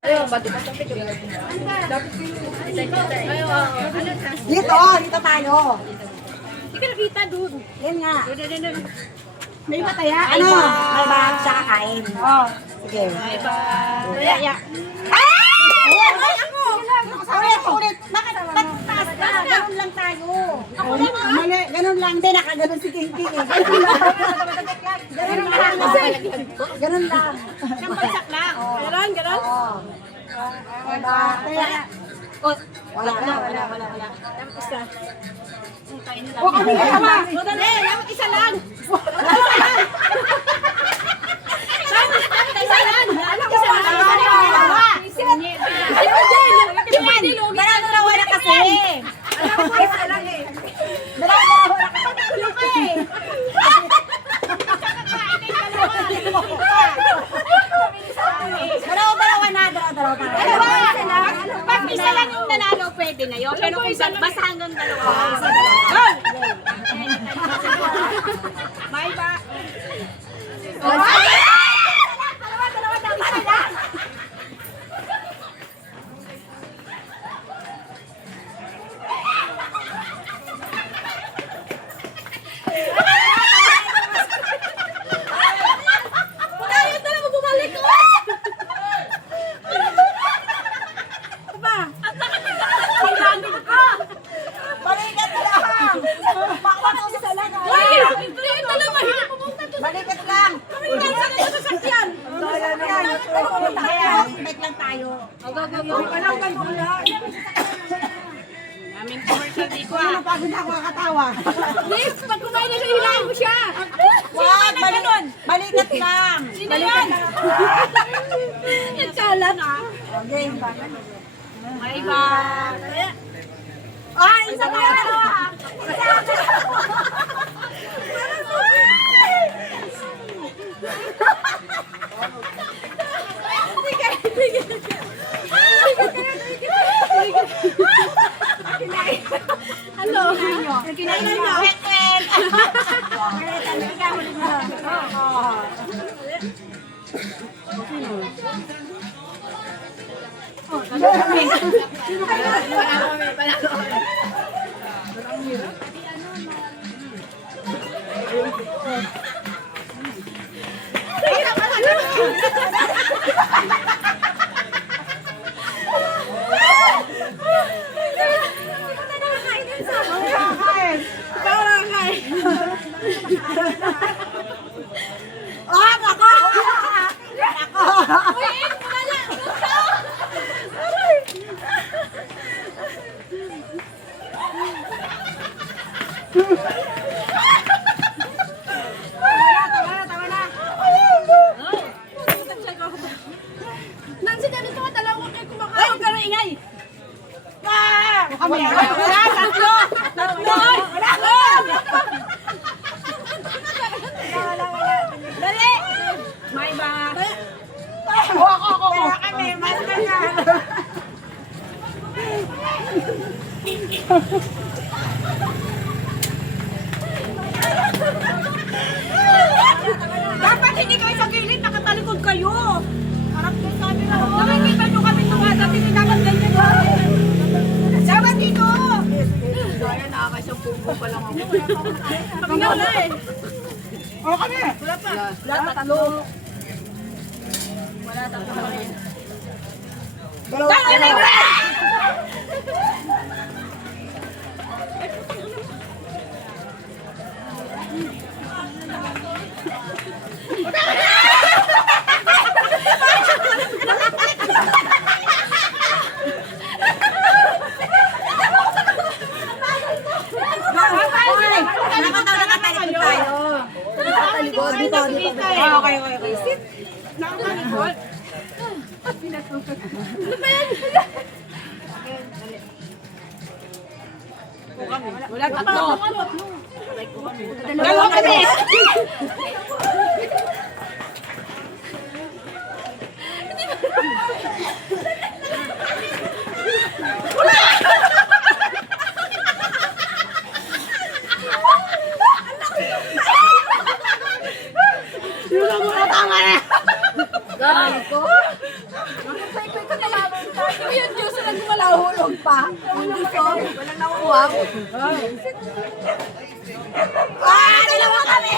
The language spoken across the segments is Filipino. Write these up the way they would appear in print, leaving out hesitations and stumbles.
Dito tayo. Hindi ka nakita doon. Yan nga. May bataya. Ano? May bag sa kakain. Oo. Sige. May bataya. Ay, ako! Ulit. Bakit taas ka? Ganun lang tayo. Mali, ganun lang din. Nakaganon si King. Ganun lang. Ganun lang. Ganun lang. Siyang bagsak lang. Ganon? Oo. Kaya, wala. Tapos ka. O kami na naman. Dali, dapat isa lang. Dalawa na kasi. Dalawa na. Pag isa lang yung nanalo, pwede na yun. Pero kung basta hanggang dalawa. May ba? Balikat lang. Bakit ako sa lang? Balikat lang. Balik lang tayo. Naming commercial dito Napagod ako kakatawa. Please, pag kumain na siya, hilahin mo siya. Wag, balikat lang. Sino yan? Nagsalan ah. Okay. May ba? Ay, isa pa yan. Hello. Kinain nyo. Nancy, ganito ka dalawa kayo kumakain. Pero ingay. Kami. Wala, tatlo. Dali. May ba? Ako. Kami, mas kanya. Dapat hindi kayo sa gilid, nakatalikod kayo. Harap ko sa amin. Nakikita nyo kami tumagat, hindi naman ganyan. Dapat dito. Kaya nakakasyang pumpo pa lang ako. Kami nga wala eh. O kami. Wala pa. Wala tatlo. Wala tatlo. Dalawa. Nakatalikod tayo. Nakatalikod. Dito. Okay. Nakatalikod. Ano ba yan? Wala tatlo. Dalawa kami. Yung mga tama na. Galing ko. nahulog pa. Walang nauuwang. Dalawa kami!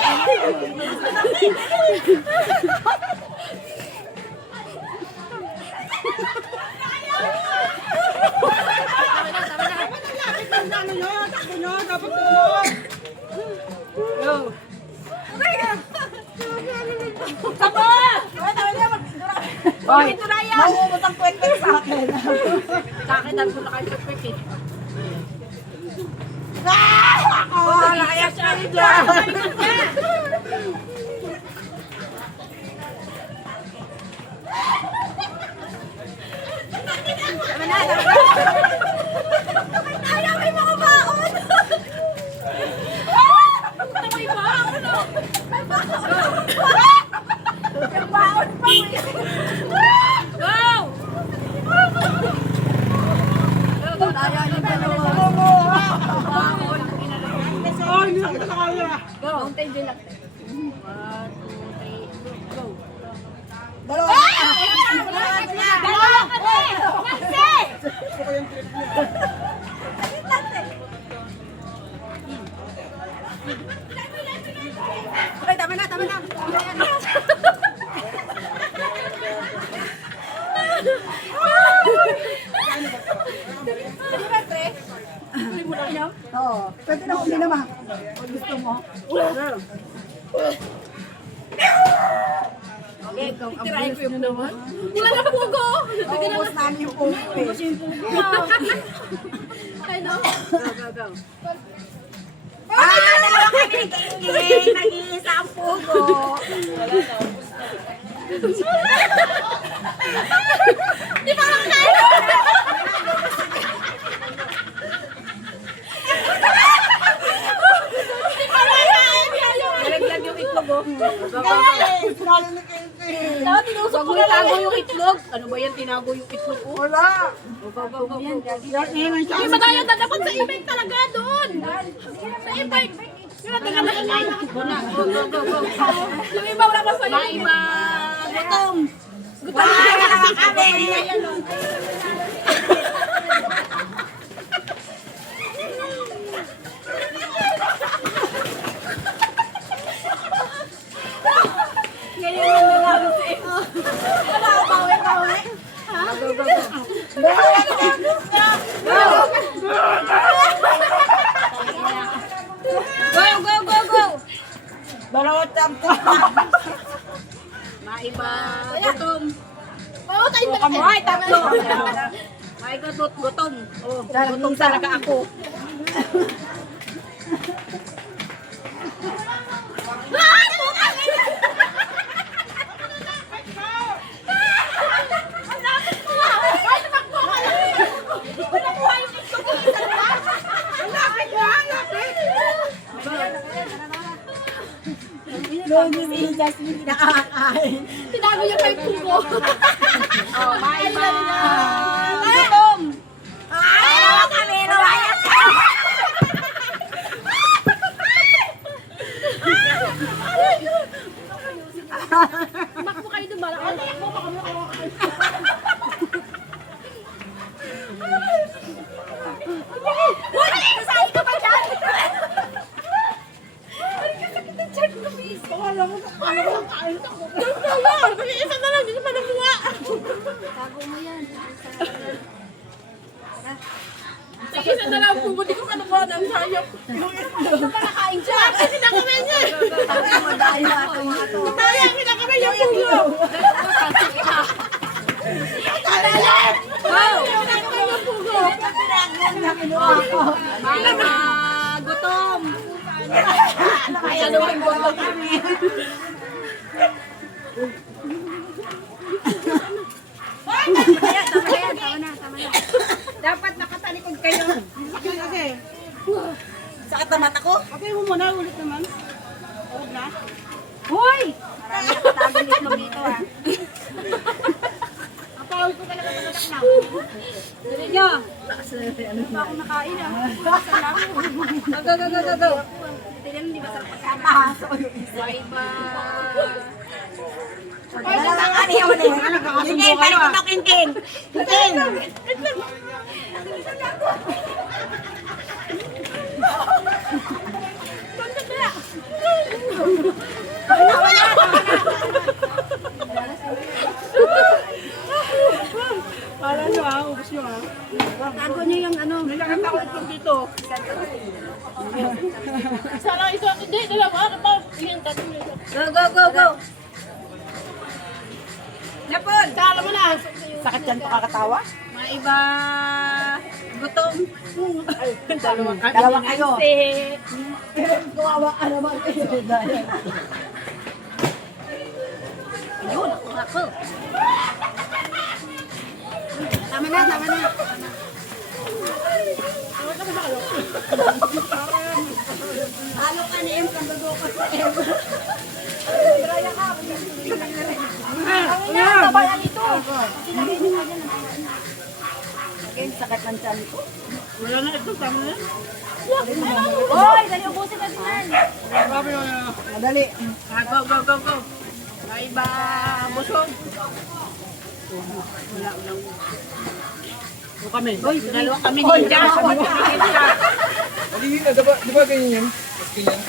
Hoy, ito na yan. Mauubos ang kwek-kwek sa akin. Sa akin, dami ko na kayo perfect eh. Nakayas ka rin dyan. Ayaw, may mga baon! May baon, oh! May baon! May baon pa, Go! Ayaw niyo dalawa. Baon. Ay, hindi na kita nakaya. Go. Mountain Dew lang. 1, 2, 3, go. Dalawa. Dalawa ka din! Kasi! Okay, tama na, tama na. Oo. Pwede na uli naman. Kung gusto mo. Okay, try ko yung naman. Wala na pugo! Ubus namin yung pugo eh. I know. Go, go, go. Dalawa kami ni Kingy. Nag-iisa ang pugo. Di ba lang kaya? Nalaglag yung itlog, oh. Sinalo ni Kingy. Dapat tinusok ko na tago yung itlog. Ano ba yan? Tinago yung itlog, oh. Wala. Go, go, go, go. Hindi ba tayo tatapon sa event talaga doon? Sa event. Yung natin ka na-ingay. Go, go, go, go. Yung iba wala pa sa'yo. Maiba. Gutom. Gutom. Dalawa kami. Ngayon yung nanalo sa iyo. Wala ka, bawi, bawi. Ha? Go, go, go. Go, go, go, go. Dalawa champo. Maiba. Gutom. Oo, tayo talaga. Ay, tatlo. May gutom. Oh, gutom talaga ako. Logi si Jasmine nakakain. Tinago yung kay Pugo. Oh, maiba. Gutom. Dalawa kami. Lumayas ka. Makbo kayo doon, bala. Ay, takbo pa kami. Uy! Nasali ka pa dyan! Alam mo, kain ako. Isa na lang, hindi pa nakuha. Tago mo yan. Isa na lang, Pugo. Di ko kanukuha ng sayop. Ito pa nakain siya. Kasi nakamay niya. Madaya na ako mga to. Kaya, kinakamay yung Pugo. Wow! Kinakamay yung Pugo. Nakinuha ko. Maiba. Gutom. Dalawa kami. Dapat nakatalikod kayo. Kasi. Sakit na mata ko? Okay mo muna, ulit naman. Huwag na. Hoy! Marami nakatagong itlog dito ah. Ang pawis ko talaga patatak na. Dali nyo. Ano pa ako nakain ah. Go, go, go, go, go. Ito yan, hindi masarap pagkain. Pahaso ko yung isa. Maiba. Dalawang ariyaw na yun. King, balik mo na, King. King. Kala nyo ubus nyo Tago niyo yung ano. Nagkakanta ko ito dito. Sana ito. Hindi, dalawa. Yung tatlo. Go. Napol! Sala mo na! Sakit yan pakakatawa? Maiba. Gutom. Dalawa kayo. Kasi. Kawawa ka naman kayo. Ayun, ako. Tama na. Halo ka na yung kandudukot sa em. Sakit ng tiyan ko. Wala na ito, tama na. Hoy, dali ubusin natin yan. Grabe na. Madali. Go. Maiba! Busog! Kami. Dalawa kami ninja. Hindi na, di ba ganyan yan? Maski yan?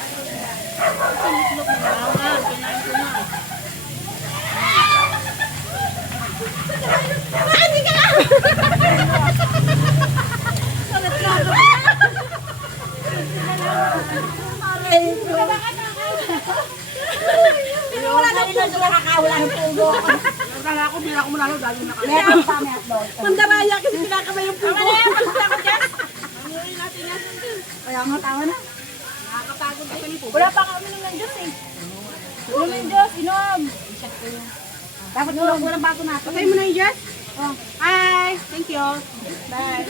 Wala na rin lang nakakawala ng pugo. Kala ko, bila ko manalo dahil na kami. Meron pa may upload. Mandamaya kasi pinakamay yung pugo. Kaya nga tama na. Nakakapagod kasi ni pugo. Wala pa kami ng Diyos eh. Inom ng Diyos, inom. Dapat walang bago natin. Patay mo na yung Jess. Oh. Hi! Thank you. Bye.